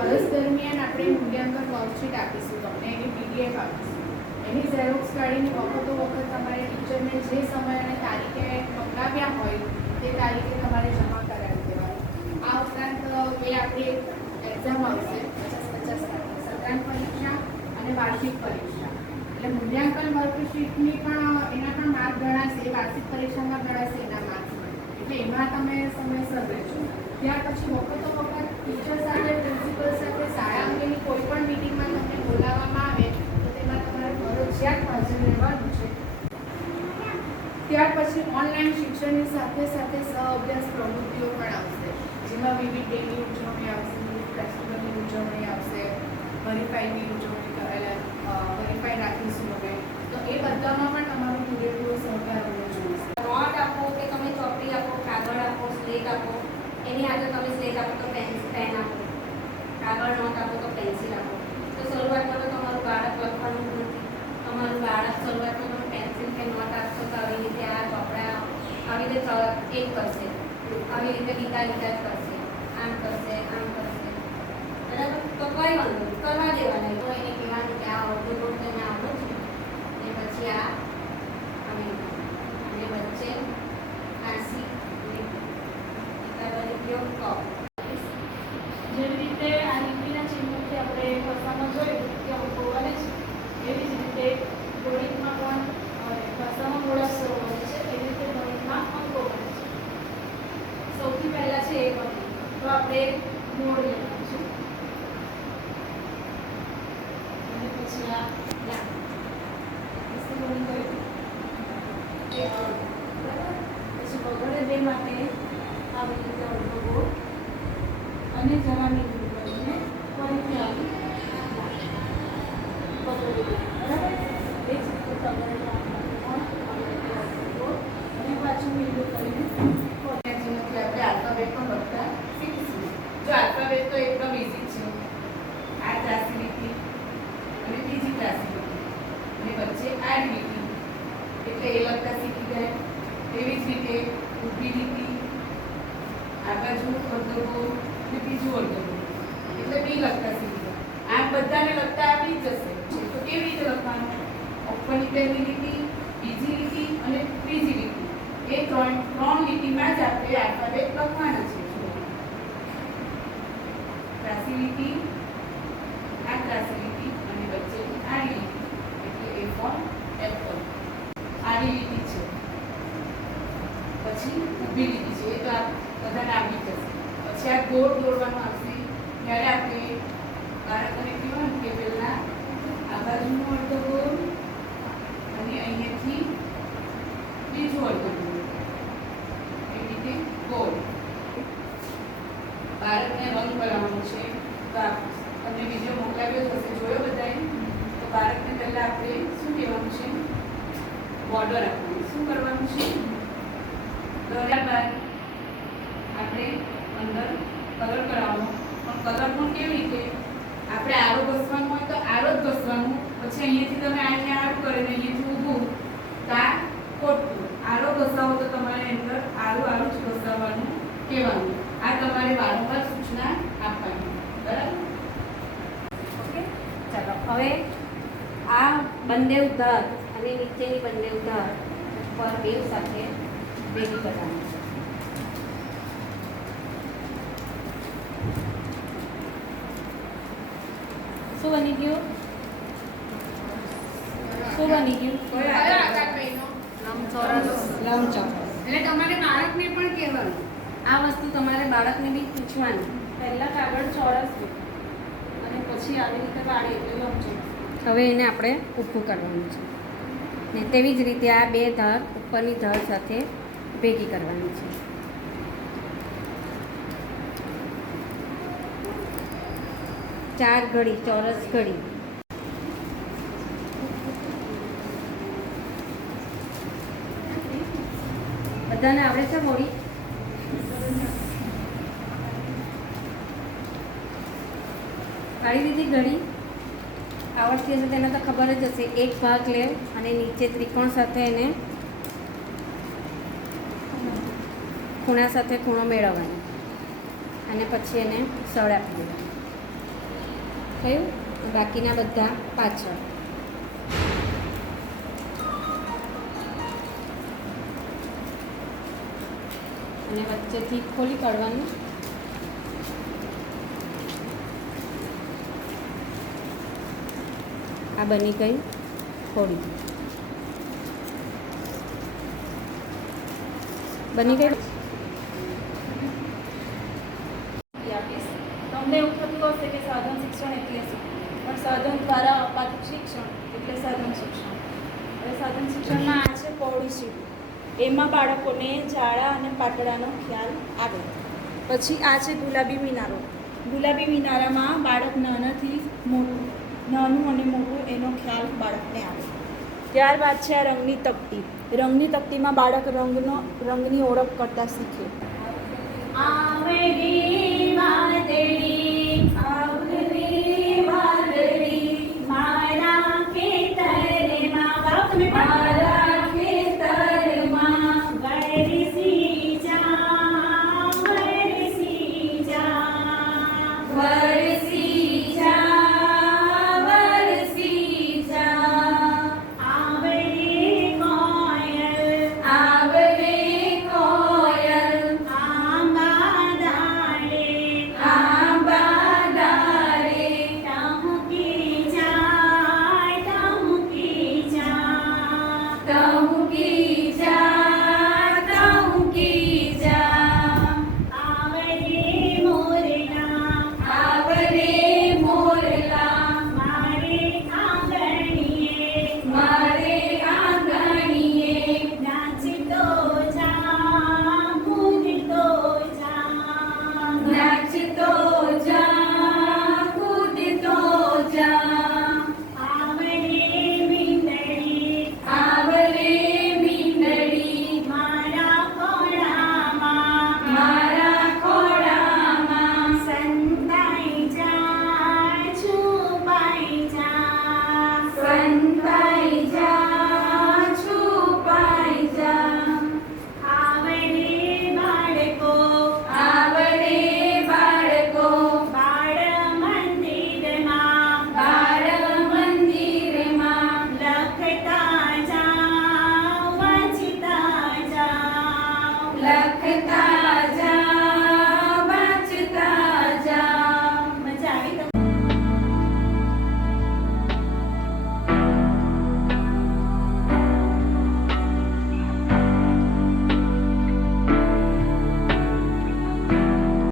વર્ષ દરમિયાન આપણે મૂલ્યાંકન વર્કશીટ આપીશું તમને, એની પીડીએફ આપીશું. એની ઝેરોક્સ કાઢીને વખતો વખત તમારે ટીચરને જે સમય અને તારીખે મંગાવ્યા હોય, તે તારીખે તમારે જમા કરાવી દેવાનું. આ ઉપરાંત એ આપણી એક્ઝામ આવશે, પચાસ પચાસ સત્રાંત પરીક્ષા અને વાર્ષિક પરીક્ષા. એટલે મૂલ્યાંકન વર્કશીટની પણ એના પણ માર્ક ગણાશે, વાર્ષિક પરીક્ષામાં ગણાશે એના માર્ક્સ. એટલે એમાં તમે સમયસર રહેજો ત્યાર પછી વખતો વખત ટીચર સાથે, પ્રિન્સિપલ સાથે, શાળા અંગેની કોઈ મિટિંગમાં તમને બોલાવવામાં આવે, તો તેમાં તમારે ફરજિયાત હાજર રહેવાનું છે. ત્યાર પછી ઓનલાઈન શિક્ષણની સાથે સાથે સહ અભ્યાસ પ્રવૃત્તિઓ પણ આવશે. જેમાં વિવિધ ડેની ઉજવણી આવશે, વિવિધ ફેસ્ટિવલની ઉજવણી આવશે હરીફાઈની ઉજવણી કરેલા હરીફાઈ રાખીશું અમે. તો એ બધામાં પણ તમારો પૂરેપૂરો સહકાર હોવો જોઈએ. નોટ આપો કે તમે ચોપડી આપો, કાગળ આપો સ્લેટ આપો એની આગળ તમે સ્લેટ આપો તો પેન પેન આપો. કાગળ નોટ આપો તો પેન્સિલ આપો. તો શરૂઆતમાં તો તમારું બાળક લખવાનું નથી. તમારું બાળક શરૂઆતમાં તમે પેન્સિલ કે નોટ આપશો તો આવી રીતે આ ચોપડા આવી રીતે એક કરશે. આવી રીતે લીધા લીટા જ કરશે. આમ કરશે આમ કરશે. બરાબર? તો કોઈ વાંધો કરવા દેવાના. તો એને કહેવાનું કે આ અડધું ગોળ તને આવડું છે ને પછી આ આવી અને વચ્ચે ઉપયોગ જેવી રીતે આ લીટીના આપણે ભાષામાં જોયું કે બને છે એવી જ રીતે ગણિતમાં પણ ભાષામાં મૂળાક્ષરો બને છે. એવી રીતે ગણિતમાં અંકો બને છે. સૌથી પહેલા છે એ તો આપણે મોડ લેવાનું છે અને પછી આ યા શું બની ગયું એ અ, બરાબર પછી વગરે બે માટે આવી રીતે અડધો ગોળ અને જવાની દૂર કરીને ફરીથી આવી પકડી બરાબર એ જ રીતે તગડનો અને પાછું મીંડું કરીને જેનાથી આપણે આલ્ફાબેટ તો એકદમ ઇઝી છે આ ત્રાસી લીટી અને બીજી ત્રાસી લીટી અને વચ્ચે આ લીટી એટલે એ લખતા શીખી જાય એવી જ રીતે ઊભી લીટી આ બાજુ અર્ધગોળ અને બીજું અર્ધગોળ એટલે બી લખતા શીખી ગયા આમ બધાને લગતા આવી જશે. તો કેવી રીતે લખવાનું? ઉપરની પહેલી લીટી બીજી લીટી અને ત્રીજી લીટી. એ ત્રણ ત્રણ લીટીમાં જ આપણે આલ્ફાબેટ લખવાના છે. ત્રાસી લીટી, આ ત્રાસી લીટી અને વચ્ચેની આડી લીટી. એટલે એ ફોર એપલ આડી લીટી છે. પછી ઊભી લીટી છે. એ તો આ બધાને આવી જશે પછી આ ગોળ દોરવાનું આવશે ત્યારે આપણે બાળકોને કહેવાનું કે પહેલા આ બાજુનું અડધો ગોળ અને અહીંયાથી બીજું અડધું એ રીતે ગોળ. બાળકને રંગ કરાવવાનો છે. તો તમને બીજો મોકલાવ્યો હશે જોયો બધાએ. તો બાળકને પહેલાં આપણે શું કહેવાનું છે? બોર્ડર આપવું શું કરવાનું છે? દોર્યા બાદ આપણે અંદર કલર કરાવવાનો. પણ કલર પણ કેવી રીતે? આપણે આરો ઘસવાનું હોય તો આરો જ ઘસવાનું પછી અહીંયાથી તમે અહીંયા આરું કરે ને અહીંયાથી ઊભું તો આ ખોટું આરો ઘસાવો તો તમારે અંદર આરું આરું જ ઘસાવવાનું કહેવાનું આ તમારે વારંવાર સૂચના આપવાની બરાબર ઓકે ચાલો હવે આ બંને ધાર અને નીચેની બંને ધાર પર બેવ સાથે ભેગી કરવાની શું બની ગયું? શું બની ગયું? લંબચોરસ. લંબચોરસ. એટલે તમારે બાળકને પણ કહેવાનું. આ વસ્તુ તમારે બાળકને બી પૂછવાની. પહેલા કાગળ ચોરસ અને પછી આવી રીતે વાળી એટલે લંબચોરસ. હવે એને આપણે ઊભું કરવાનું છે. ને તેવી જ રીતે આ બે ધળ ઉપરની ધળ સાથે ભેગી કરવાની છે. ચાર ઘડી, ચોરસ ઘડી. બધાને આવડે છે મોડી કાઢી દીધી ઘડી. આવડતી હશે તેને તો ખબર જ હશે. એક ભાગ લે અને નીચે ત્રિકોણ સાથે એને ખૂણા સાથે ખૂણો મેળવવાનો. અને પછી એને સળ આપી દેવાનું. થયું? બાકીના બધા પાછળ. અને વચ્ચેથી ખોલી કાઢવાનું. આ બની ગઈ થોડી બની ગઈ? તમને એવું થતું હશે કે સાધન શિક્ષણ એટલે શું? પણ સાધન દ્વારા અપાતું શિક્ષણ એટલે સાધન શિક્ષણ. હવે સાધન શિક્ષણમાં આ છે પૌડી સીડી એમાં બાળકોને જાડા અને પાતળાનો ખ્યાલ આવે. પછી આ છે ગુલાબી મિનારો. ગુલાબી મિનારામાં બાળક નાનાથી મોટું નાનું અને મોટું એનો ખ્યાલ બાળકને આવે. ત્યારબાદ છે આ રંગની તકતી. રંગની તકતીમાં બાળક રંગનો, રંગની ઓળખ કરતા શીખે. આવડી que.